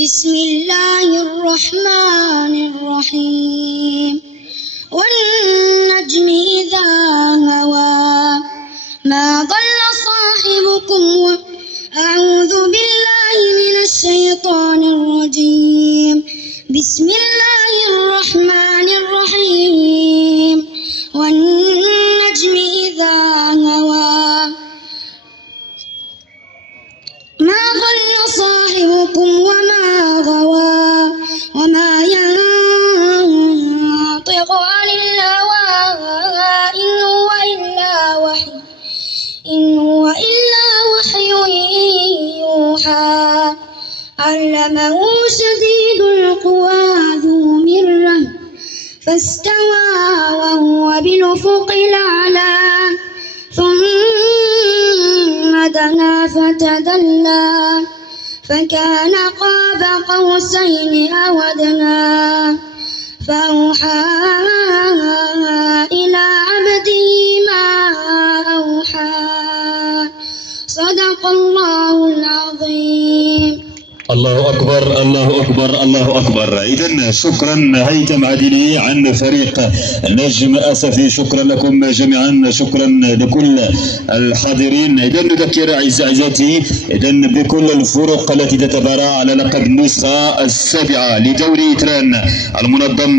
بسم الله الرحمن الرحيم والنجم إذا هوى ما ضل صاحبكم أعوذ بالله من الشيطان الرجيم بسم الله الرحمن الرحيم والنجم إذا هوى ما ضل صاحبكم وما غوى وما ينطق عن الهوى إن هو إلا وحي يوحى علمه شديد القوى ذو مرة فاستوى وهو بالأفق الأعلى ثم دنا فتدلى فكان قاب قوسين أو أدنى فأوحى إلى عبده ما أوحى صدق الله العظيم. الله أكبر الله أكبر الله أكبر. إذن شكرا هيثم عديلي عن فريق نجم أسفي، شكرا لكم جميعا، شكرا لكل الحاضرين. إذن نذكر أعزائي إذن بكل الفرق التي تتبارى على لقب النسخة السابعة لدوري تران المنظم